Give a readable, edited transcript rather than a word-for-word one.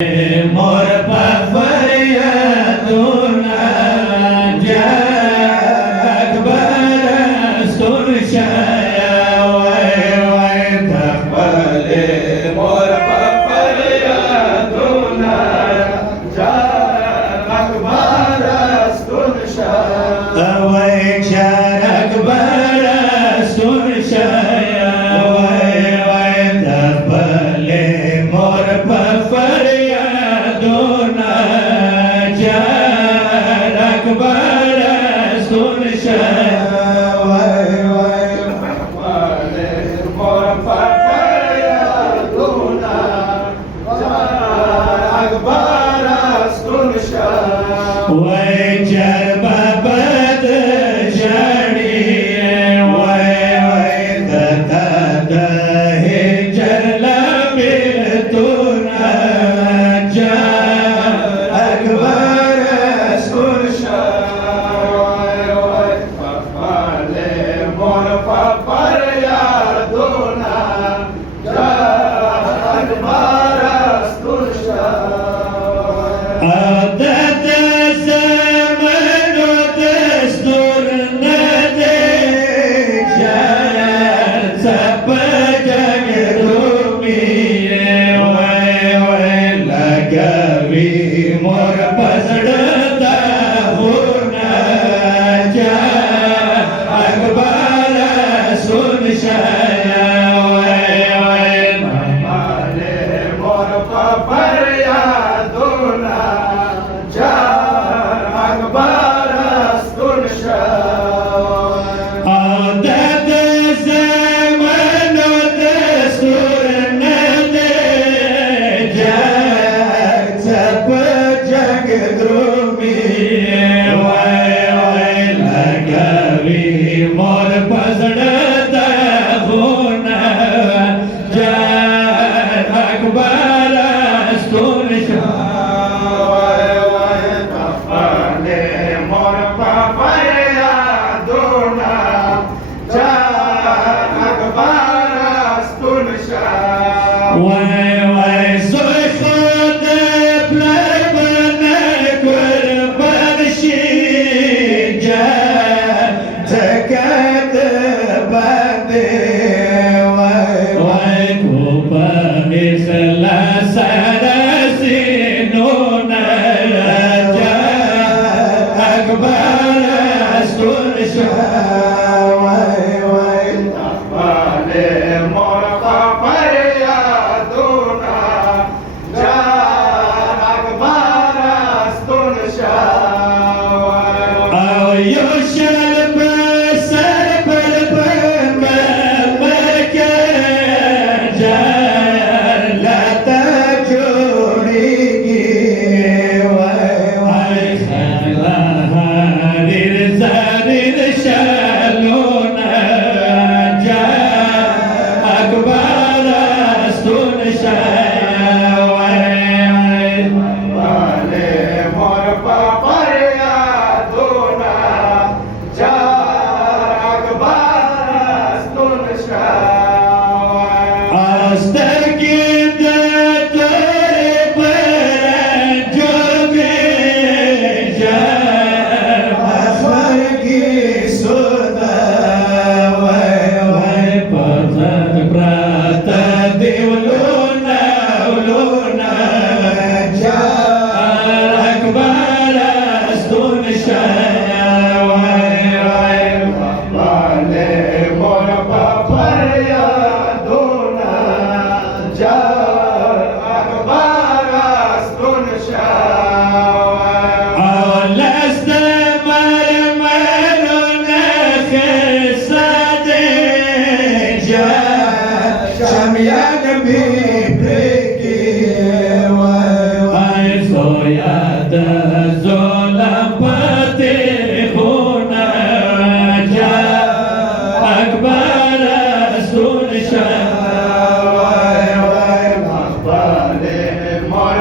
Mor pafariyatuna jakbar surshaya way taqbale mor pafariyatuna jakbar surshaya way jakbar surshaya way taqbale mor pafariyatuna way jar babat jani way tata he jar lamil tuna jar akbar sursha way papale mor papar ya duna jar akbar sursha mor pasdata hona ja akbar sunshaya way papale mor papar ya duna ja akbar sunshaya adat zaman dastur nade ja mor pasdata hona ja akbar sunshaya way papale mor papar ya duna ja akbar sunshaya way mor